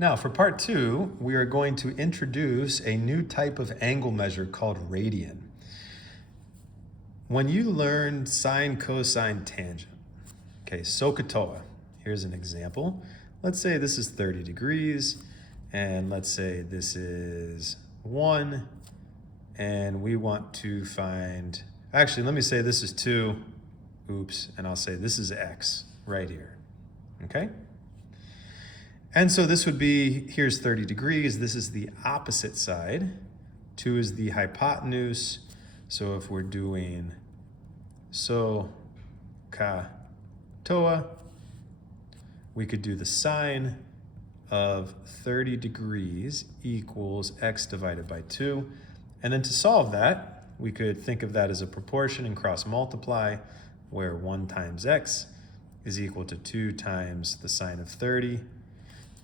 Now for part 2, we are going to introduce a new type of angle measure called radian. When you learn sine, cosine, tangent, okay, SOHCAHTOA, here's an example. Let's say this is 30 degrees, and let's say this is 1, and we want to find, actually, let me say this is 2, oops, and I'll say this is x right here, okay? And so this would be, here's 30 degrees, this is the opposite side. 2 is the hypotenuse. So if we're doing SOHCAHTOA, we could do the sine of 30 degrees equals x divided by 2. And then to solve that, we could think of that as a proportion and cross multiply, where 1 times x is equal to 2 times the sine of 30.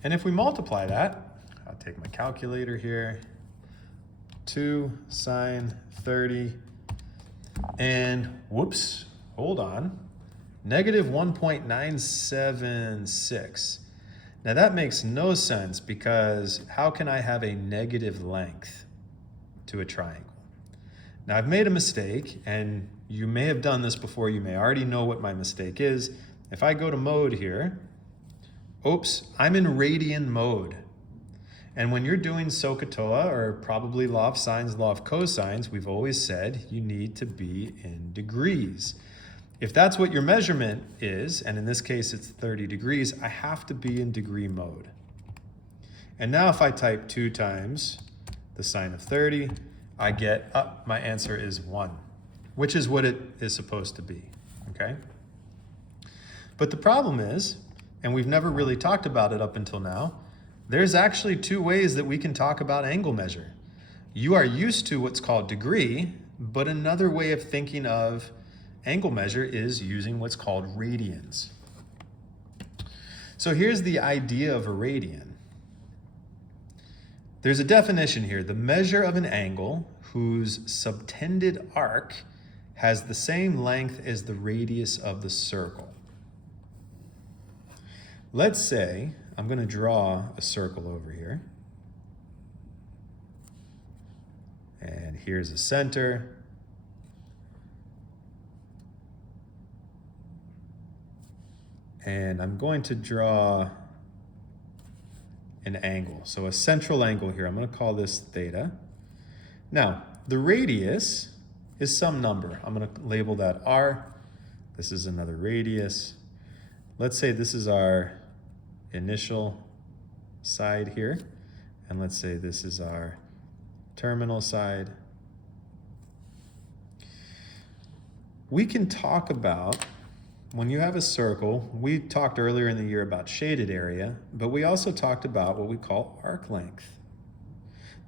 And if we multiply that, I'll take my calculator here, 2 sine 30, and whoops, hold on, negative 1.976. Now that makes no sense, because how can I have a negative length to a triangle? Now I've made a mistake, and you may have done this before, you may already know what my mistake is. If I go to mode here, oops, I'm in radian mode. And when you're doing SOHCAHTOA, or probably law of sines, law of cosines, we've always said you need to be in degrees. If that's what your measurement is, and in this case it's 30 degrees, I have to be in degree mode. And now if I type 2 times the sine of 30, I get, my answer is 1, which is what it is supposed to be, okay? But the problem is, and we've never really talked about it up until now, there's actually 2 ways that we can talk about angle measure. You are used to what's called degree, but another way of thinking of angle measure is using what's called radians. So here's the idea of a radian. There's a definition here: the measure of an angle whose subtended arc has the same length as the radius of the circle. Let's say I'm going to draw a circle over here. And here's a center. And I'm going to draw an angle. So a central angle here. I'm going to call this theta. Now, the radius is some number. I'm going to label that r. This is another radius. Let's say this is our initial side here, and let's say this is our terminal side. We can talk about, when you have a circle, we talked earlier in the year about shaded area, but we also talked about what we call arc length.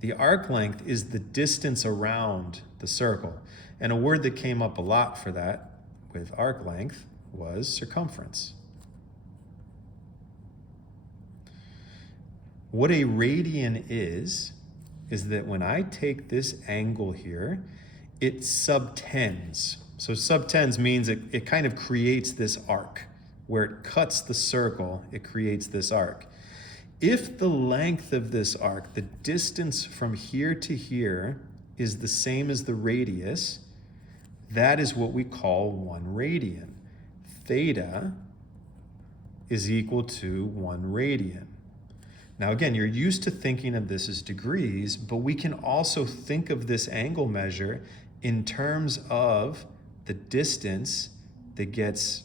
The arc length is the distance around the circle, and a word that came up a lot for that with arc length was circumference. What a radian is that when I take this angle here, it subtends. So subtends means it kind of creates this arc. Where it cuts the circle, it creates this arc. If the length of this arc, the distance from here to here, is the same as the radius, that is what we call 1 radian. Theta is equal to 1 radian. Now again, you're used to thinking of this as degrees, but we can also think of this angle measure in terms of the distance that gets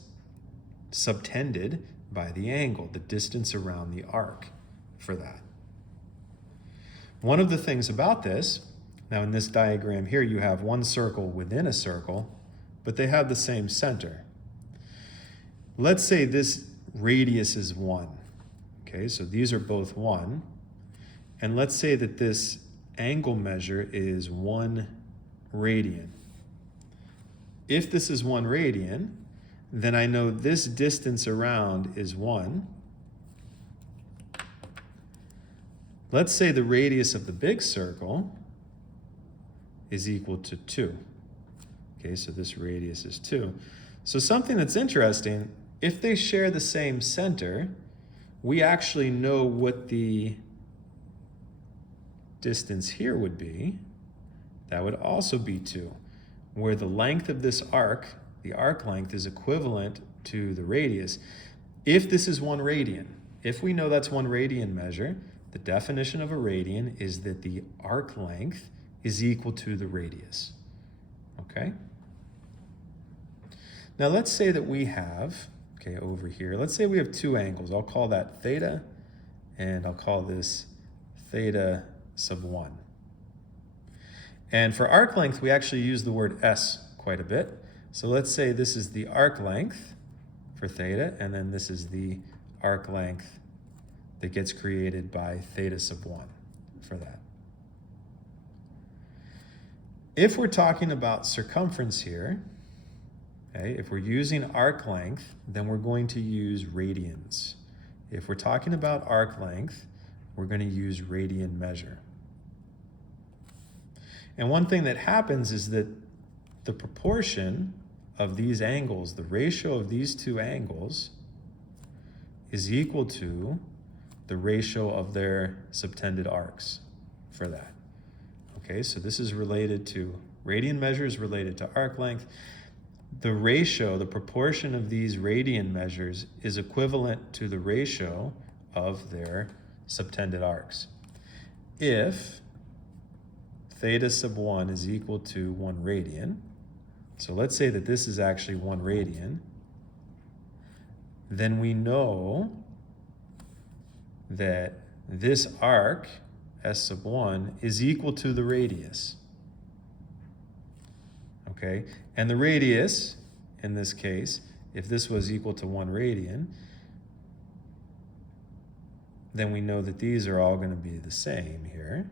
subtended by the angle, the distance around the arc for that. One of the things about this, now in this diagram here, you have one circle within a circle, but they have the same center. Let's say this radius is 1. Okay, so these are both 1. And let's say that this angle measure is 1 radian. If this is 1 radian, then I know this distance around is 1. Let's say the radius of the big circle is equal to 2. Okay, so this radius is 2. So something that's interesting, if they share the same center, we actually know what the distance here would be. That would also be 2, where the length of this arc, the arc length, is equivalent to the radius. If this is 1 radian, if we know that's 1 radian measure, the definition of a radian is that the arc length is equal to the radius. Okay? Now let's say that we have, okay, over here, let's say we have 2 angles. I'll call that theta, and I'll call this theta sub 1. And for arc length, we actually use the word s quite a bit. So let's say this is the arc length for theta, and then this is the arc length that gets created by theta sub 1 for that. If we're talking about circumference here, okay, if we're using arc length, then we're going to use radians. If we're talking about arc length, we're going to use radian measure. And one thing that happens is that the proportion of these angles, the ratio of these 2 angles, is equal to the ratio of their subtended arcs for that. Okay, so this is related to, radian measure is related to arc length. The ratio, the proportion of these radian measures is equivalent to the ratio of their subtended arcs. If theta sub 1 is equal to 1 radian, so let's say that this is actually 1 radian, then we know that this arc, s sub 1, is equal to the radius. Okay, and the radius, in this case, if this was equal to 1 radian, then we know that these are all going to be the same here.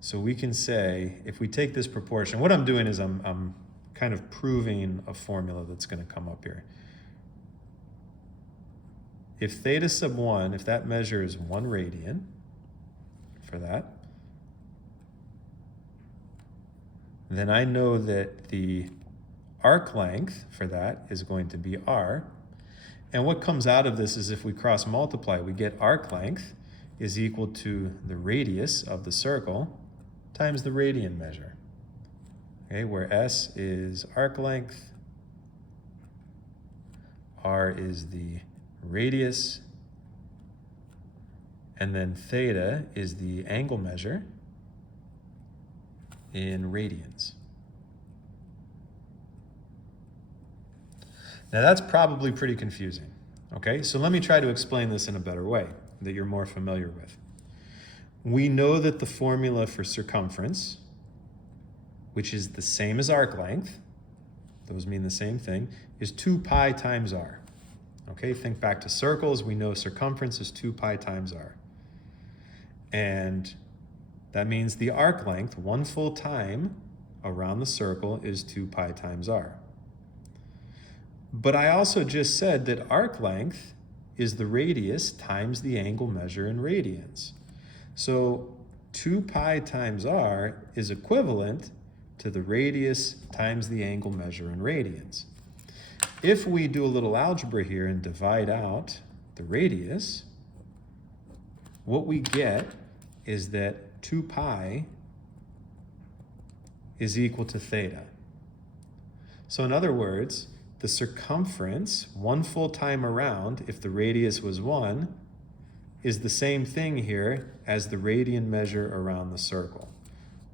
So we can say, if we take this proportion, what I'm doing is I'm kind of proving a formula that's going to come up here. If theta sub 1, if that measure is 1 radian, for that, then I know that the arc length for that is going to be r. And what comes out of this is if we cross multiply, we get arc length is equal to the radius of the circle times the radian measure. Okay, where s is arc length, r is the radius, and then theta is the angle measure in radians. Now that's probably pretty confusing, okay? So let me try to explain this in a better way that you're more familiar with. We know that the formula for circumference, which is the same as arc length, those mean the same thing, is 2 pi times r. Okay, think back to circles. We know circumference is 2 pi times r. And that means the arc length, 1 full time around the circle, is 2 pi times r. But I also just said that arc length is the radius times the angle measure in radians. So 2 pi times r is equivalent to the radius times the angle measure in radians. If we do a little algebra here and divide out the radius, what we get is that 2 pi is equal to theta. So in other words, the circumference, 1 full time around, if the radius was 1, is the same thing here as the radian measure around the circle.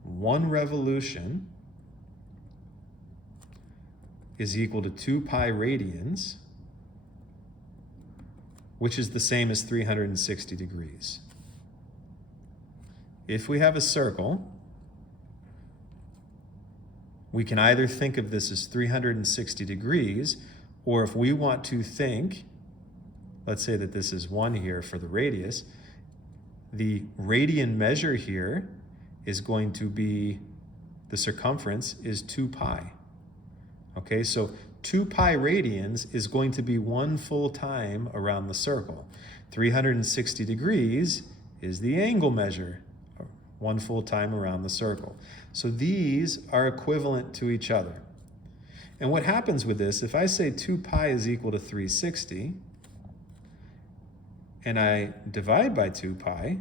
1 revolution is equal to 2 pi radians, which is the same as 360 degrees. If we have a circle, we can either think of this as 360 degrees, or if we want to think, let's say that this is 1 here for the radius, the radian measure here is going to be, the circumference is 2 pi. Okay, so 2 pi radians is going to be 1 full time around the circle. 360 degrees is the angle measure, 1 full time around the circle. So these are equivalent to each other. And what happens with this, if I say 2 pi is equal to 360, and I divide by 2 pi,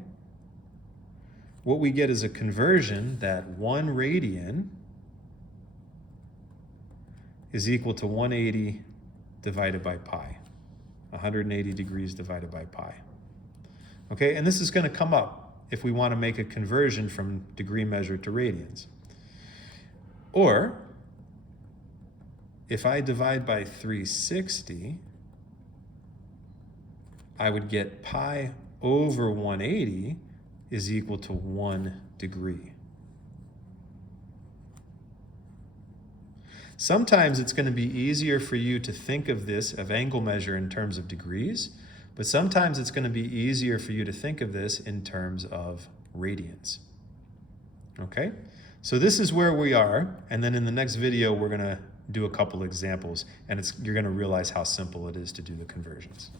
what we get is a conversion that 1 radian is equal to 180 divided by pi, 180 degrees divided by pi. Okay, and this is going to come up if we want to make a conversion from degree measure to radians. Or, if I divide by 360, I would get pi over 180 is equal to 1 degree. Sometimes it's going to be easier for you to think of this, of angle measure, in terms of degrees, but sometimes it's going to be easier for you to think of this in terms of radians. Okay? So this is where we are, and then in the next video we're going to do a couple examples, and you're going to realize how simple it is to do the conversions.